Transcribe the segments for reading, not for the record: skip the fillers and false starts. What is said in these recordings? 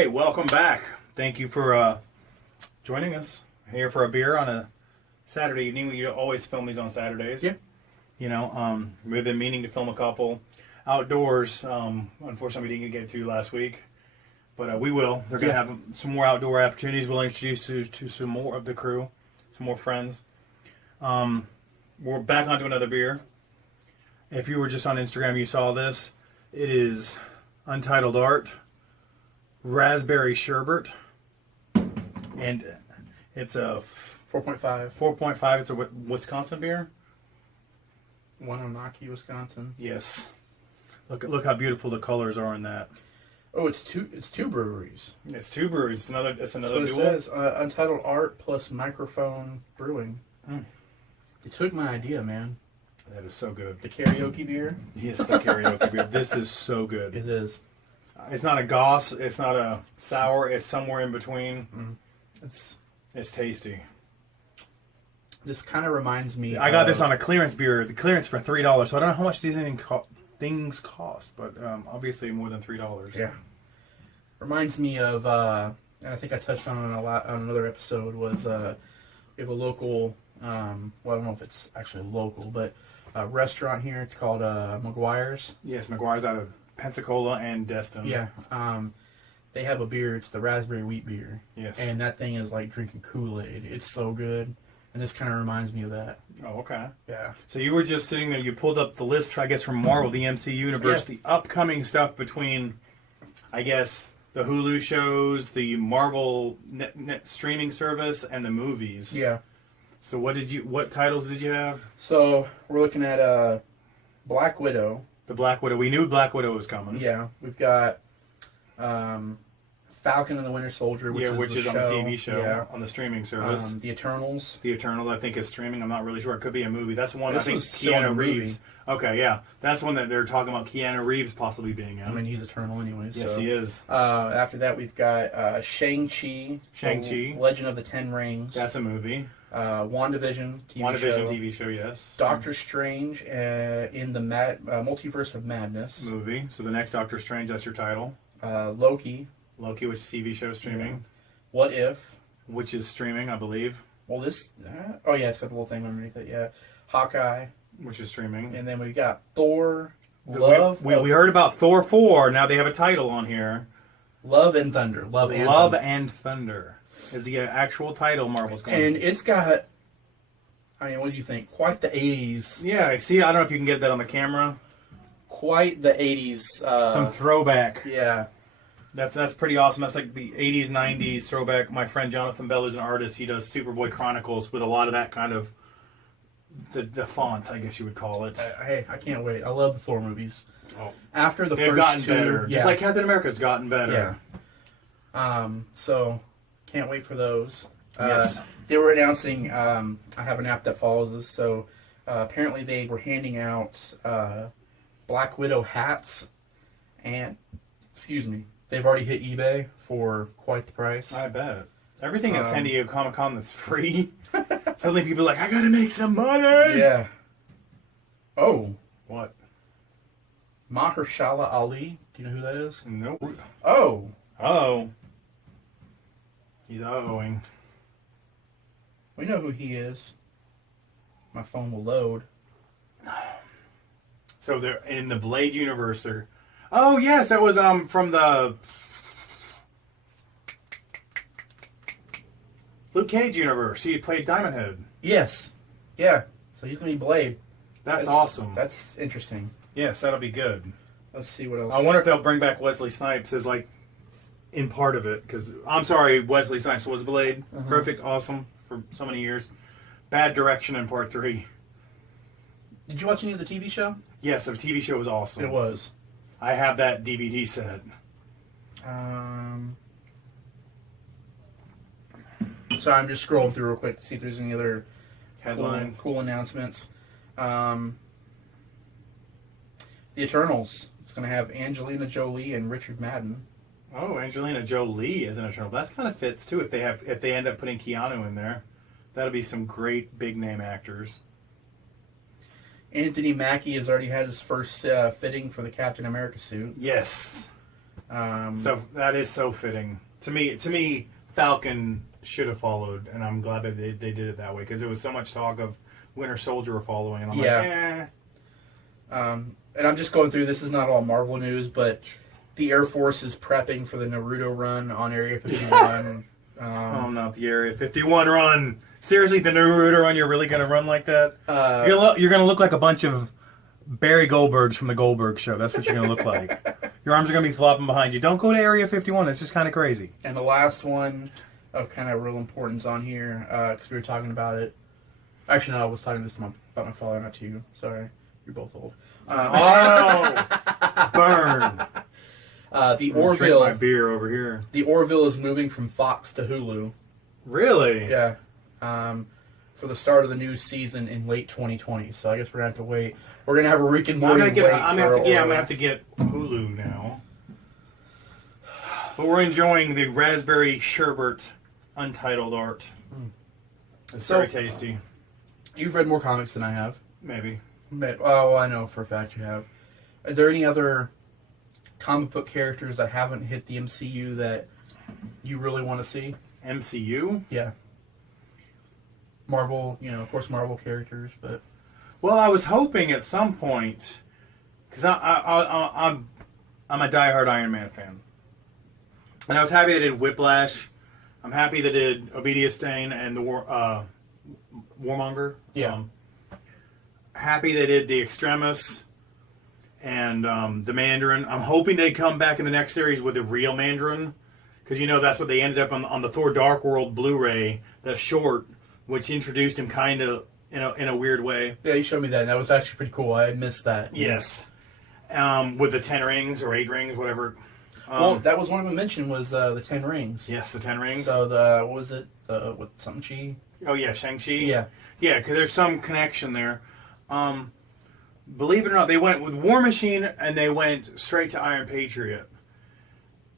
Hey, welcome back. Thank you for joining us here for a beer on a Saturday evening. We always film these on Saturdays. Yeah. You know, we've been meaning to film a couple outdoors. Unfortunately, we didn't get to last week, but we will. They're going to have some more outdoor opportunities. We'll introduce you to some more of the crew, some more friends. We're back onto another beer. If you were just on Instagram, you saw this. It is Untitled Art Raspberry Sherbert, and it's a 4.5. 4.5. It's a Wisconsin beer. Wanonaki, Wisconsin. Yes. Look how beautiful the colors are in that. Oh, it's two breweries. It's two breweries. It's another so it duel. says Untitled Art plus Microphone Brewing. They took my idea, man. That is so good. The karaoke beer. Yes, the karaoke beer. This is so good. It is. It's not a Goss. It's not a sour. It's somewhere in between. It's tasty. This kind of reminds me. I got this on a clearance beer. The clearance for $3. So I don't know how much these things cost, but obviously more than $3. Yeah. Reminds me of, and I think I touched on it a lot on another episode. Was we have a local. Well, I don't know if it's actually local, but a restaurant here. It's called McGuire's. Yes, McGuire's out of Pensacola and Destin. Yeah. They have a beer. It's the raspberry wheat beer. Yes. And that thing is like drinking Kool-Aid. It's so good. And this kind of reminds me of that. Oh, okay. Yeah. So you were just sitting there. You pulled up the list, I guess, from Marvel, the MCU universe, the upcoming stuff between, I guess, the Hulu shows, the Marvel net streaming service, and the movies. Yeah. So what titles did you have? So we're looking at Black Widow. The Black Widow. We knew Black Widow was coming. Yeah. We've got Falcon and the Winter Soldier, which is on the TV show, on the streaming service. The Eternals. The Eternals, I think, is streaming. I'm not really sure. It could be a movie. That's the one. This I think was still in a Keanu movie. Reeves. Okay, yeah, that's one that they're talking about. Keanu Reeves possibly being in. I mean, he's Eternal anyway. Yes, so. he is. After that, we've got Shang-Chi. Shang-Chi. Legend of the Ten Rings. That's a movie. WandaVision TV show, yes. Doctor Strange in the Multiverse of Madness. Movie. So the next Doctor Strange, that's your title. Loki, which is TV show streaming. Yeah. What If, which is streaming, I believe. Well, this... oh, yeah, it's got the little thing underneath it, yeah. Hawkeye. Which is streaming. And then we've got Thor, We heard about Thor 4. Now they have a title on here. Love and Thunder. Love and Thunder is the actual title Marvel's going. And it's got... I mean, what do you think? Quite the 80s. Yeah, see, I don't know if you can get that on the camera. Quite the 80s. Some throwback. Yeah. That's pretty awesome. That's like the 80s, 90s throwback. My friend Jonathan Bell is an artist. He does Superboy Chronicles with a lot of that kind of the font, I guess you would call it. Hey, I can't wait. I love the Thor movies. Oh. After the They've first gotten two, better. Just like Captain America's gotten better. Yeah. So can't wait for those. Yes. They were announcing. I have an app that follows this. So apparently they were handing out Black Widow hats, and they've already hit eBay for quite the price. I bet. Everything at San Diego Comic-Con that's free. Suddenly people are like, I gotta make some money! Yeah. Oh. What? Mahershala Ali. Do you know who that is? Nope. Oh. Oh. He's uh-ohing. We know who he is. My phone will load. So they're in the Blade universe. Oh, yes, that was from the Luke Cage universe. He played Diamond Head. Yes. Yeah. So he's going to be Blade. That's awesome. That's interesting. Yes, that'll be good. Let's see what else. I wonder if they'll bring back Wesley Snipes as, like, in part of it. Because, I'm sorry, Wesley Snipes was Blade. Perfect, awesome for so many years. Bad direction in part 3. Did you watch any of the TV show? Yes, the TV show was awesome. It was. I have that DVD set. So I'm just scrolling through real quick to see if there's any other headlines, cool announcements. The Eternals. It's going to have Angelina Jolie and Richard Madden. Oh, Angelina Jolie is an Eternal. That kind of fits too. If they end up putting Keanu in there, that'll be some great big name actors. Anthony Mackie has already had his first fitting for the Captain America suit. Yes. So that is so fitting to me. To me, Falcon should have followed, and I'm glad that they did it that way because there was so much talk of Winter Soldier following, and I'm like, eh. And I'm just going through. This is not all Marvel news, but the Air Force is prepping for the Naruto run on Area 51. Oh, not the Area 51 run. Seriously, the Naruto run, you're really going to run like that? You're going to look like a bunch of Barry Goldbergs from the Goldberg Show. That's what you're going to look like. Your arms are going to be flopping behind you. Don't go to Area 51. It's just kind of crazy. And the last one of kind of real importance on here, because we were talking about it. Actually, no, I was talking about my father, not to you. Sorry. You're both old. Burn. The Drink Orville. my beer over here. The Orville is moving from Fox to Hulu. Really? Yeah. For the start of the new season in late 2020. So I guess we're going to have to wait. We're going to have a Rick and Morty I'm going to have to get Hulu now. But we're enjoying the raspberry sherbet untitled art. It's very tasty. You've read more comics than I have. Maybe. Oh, I know for a fact you have. Are there any other comic book characters that haven't hit the MCU that you really want to see? MCU? Yeah. Marvel, of course Marvel characters, but... Well, I was hoping at some point, because I'm a diehard Iron Man fan. And I was happy they did Whiplash. I'm happy they did Obadiah Stane and the Warmonger. Yeah. Happy they did the Extremis and the Mandarin. I'm hoping they come back in the next series with the real Mandarin, because that's what they ended up on the Thor Dark World Blu-ray, that short, which introduced him kind of in a weird way. Yeah, you showed me that, and that was actually pretty cool. I missed that. Yes. With the 10 rings or 8 rings, whatever. Well, that was one of them mentioned was the 10 rings. Yes, the 10 rings. So what was it? With something Chi? Oh yeah, Shang-Chi. Yeah. Yeah, because there's some connection there. Believe it or not, they went with War Machine and they went straight to Iron Patriot.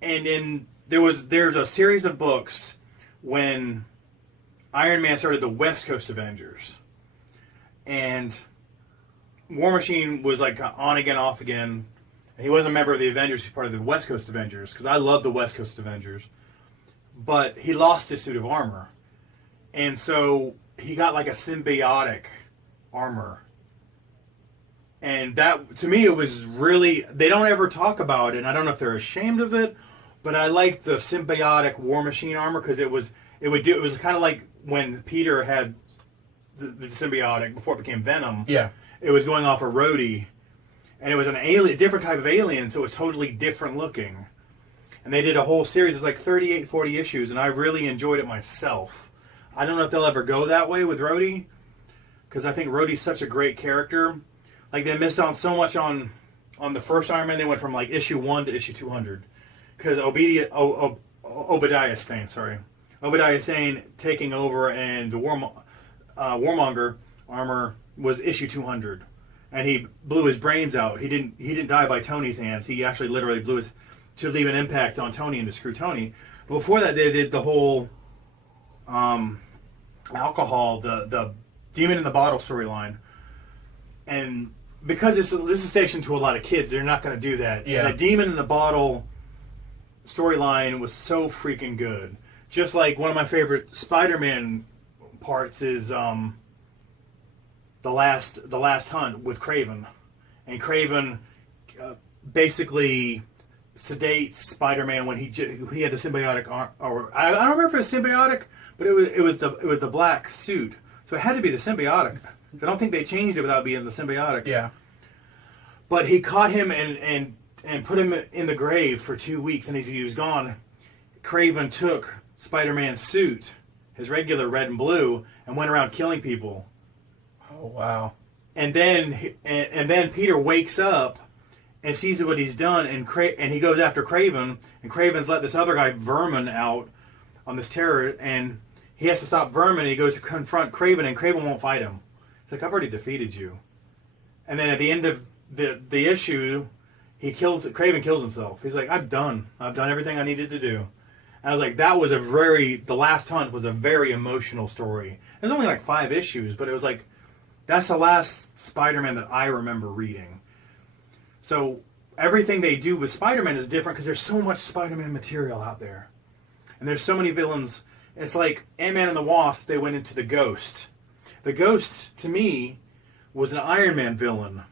And there's a series of books when Iron Man started the West Coast Avengers. And War Machine was like on again, off again. And he wasn't a member of the Avengers, he's part of the West Coast Avengers, because I love the West Coast Avengers. But he lost his suit of armor. And so he got like a symbiotic armor. And that, to me, it was really, they don't ever talk about it, and I don't know if they're ashamed of it, but I liked the symbiotic War Machine armor, because it was kind of like when Peter had the symbiotic before it became Venom. Yeah. It was going off of Rhodey, and it was a different type of alien, so it was totally different looking. And they did a whole series, it's like 38, 40 issues, and I really enjoyed it myself. I don't know if they'll ever go that way with Rhodey, because I think Rhodey's such a great character. Like, they missed out so much on the first Iron Man. They went from like issue 1 to issue 200, because Obadiah Stane taking over, and the Warmonger armor was issue 200, and he blew his brains out. He didn't die by Tony's hands. He actually literally blew his to leave an impact on Tony and to screw Tony. But before that, they did the whole alcohol, the Demon in the Bottle storyline, and because this is stationed to a lot of kids, they're not going to do that. Yeah. And the Demon in the Bottle storyline was so freaking good. Just like one of my favorite Spider-Man parts is the last hunt with Kraven, and Kraven basically sedates Spider-Man when he had the symbiotic or I don't remember if it was symbiotic, but it was the black suit, so it had to be the symbiotic. I don't think they changed it without being the symbiotic. Yeah. But he caught him and put him in the grave for 2 weeks, and as he was gone, Kraven took Spider-Man's suit, his regular red and blue, and went around killing people. Oh wow! And then Peter wakes up and sees what he's done, and he goes after Kraven, and Kraven's let this other guy Vermin out on this terror, and he has to stop Vermin. And he goes to confront Kraven, and Kraven won't fight him. He's like, "I've already defeated you." And then at the end of the issue, Kraven kills himself. He's like, "I'm done. I've done everything I needed to do." And I was like, the Last Hunt was a very emotional story. It was only like 5 issues, but it was like, that's the last Spider-Man that I remember reading. So everything they do with Spider-Man is different because there's so much Spider-Man material out there. And there's so many villains. It's like Ant-Man and the Wasp, they went into the Ghost. The Ghost, to me, was an Iron Man villain.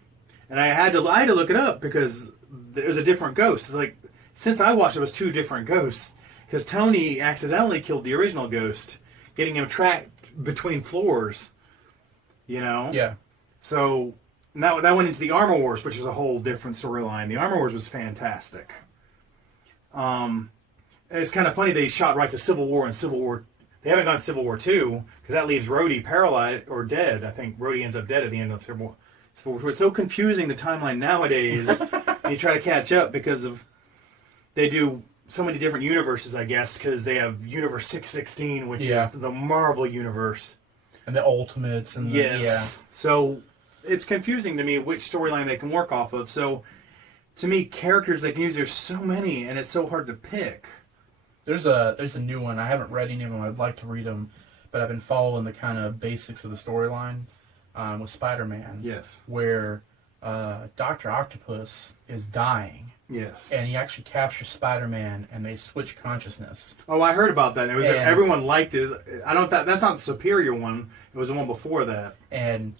And I had to look it up because there's a different Ghost. Like, since I watched it, was two different Ghosts. Because Tony accidentally killed the original Ghost, getting him trapped between floors. You know? Yeah. So that went into the Armor Wars, which is a whole different storyline. The Armor Wars was fantastic. It's kind of funny they shot right to Civil War and Civil War. They haven't gone to Civil War 2 because that leaves Rhodey paralyzed or dead. I think Rhodey ends up dead at the end of Civil War 2. It's so confusing, the timeline nowadays. And you try to catch up because of they do so many different universes, I guess, because they have Universe 616, which is the Marvel universe. And the Ultimates. And So it's confusing to me which storyline they can work off of. So to me, characters they can use, there's so many, and it's so hard to pick. There's a new one. I haven't read any of them. I'd like to read them, but I've been following the kind of basics of the storyline with Spider-Man. Yes. Where Dr. Octopus is dying. Yes. And he actually captures Spider-Man, and they switch consciousness. Oh, I heard about that. It was everyone liked it. I don't. That's not the superior one. It was the one before that. And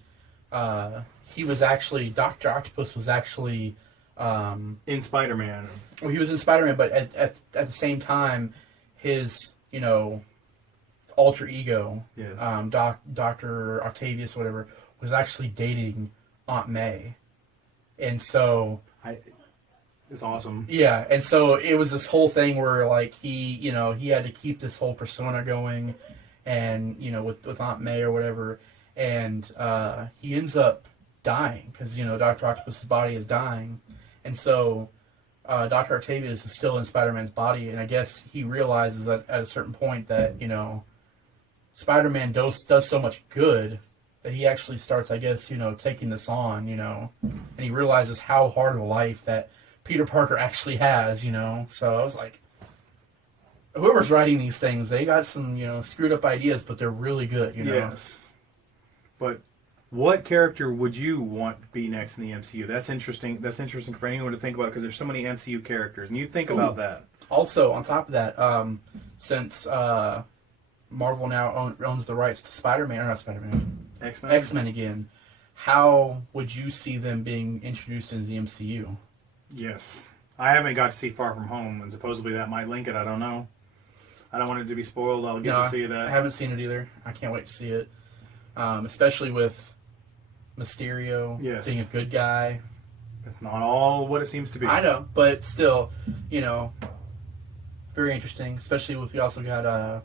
he was actually Dr. Octopus was actually in Spider-Man. Well, he was in Spider-Man, but at the same time, his alter ego, Dr. Octavius, whatever, was actually dating Aunt May, and so it's awesome. Yeah, and so it was this whole thing where like he had to keep this whole persona going, and with Aunt May or whatever, and he ends up dying because Dr. Octopus's body is dying, and so Dr. Octavius is still in Spider-Man's body, and I guess he realizes that at a certain point that Spider-Man does so much good that he actually starts, I guess, taking this on, and he realizes how hard of a life that Peter Parker actually has, So I was like, whoever's writing these things, they got some, screwed up ideas, but they're really good, Yes. But what character would you want to be next in the MCU? That's interesting. That's interesting for anyone to think about because there's so many MCU characters, and you think about that. Also, on top of that, since Marvel now owns the rights to Spider-Man, or not Spider-Man, X-Men again, how would you see them being introduced into the MCU? Yes. I haven't got to see Far From Home, and supposedly that might link it. I don't know. I don't want it to be spoiled. I'll get to see that. I haven't seen it either. I can't wait to see it. Especially with Mysterio being a good guy. It's not all what it seems to be. I know, but still, very interesting. Especially with, we also got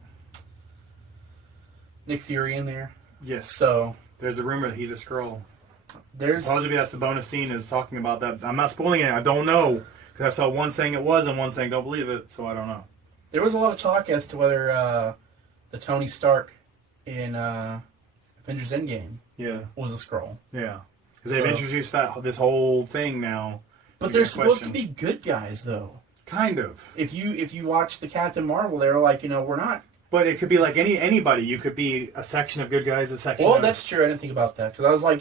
Nick Fury in there. Yes. So there's a rumor that he's a Skrull. Supposedly that's the bonus scene is talking about that. I'm not spoiling it. I don't know because I saw one saying it was and one saying don't believe it. So I don't know. There was a lot of talk as to whether the Tony Stark in Avengers Endgame was a Skrull. Yeah. Because they've introduced this whole thing now. But they're supposed to be good guys, though. Kind of. If you watch the Captain Marvel, they're like, we're not. But it could be like anybody. You could be a section of good guys, a section Well, that's true. I didn't think about that. Because I was like,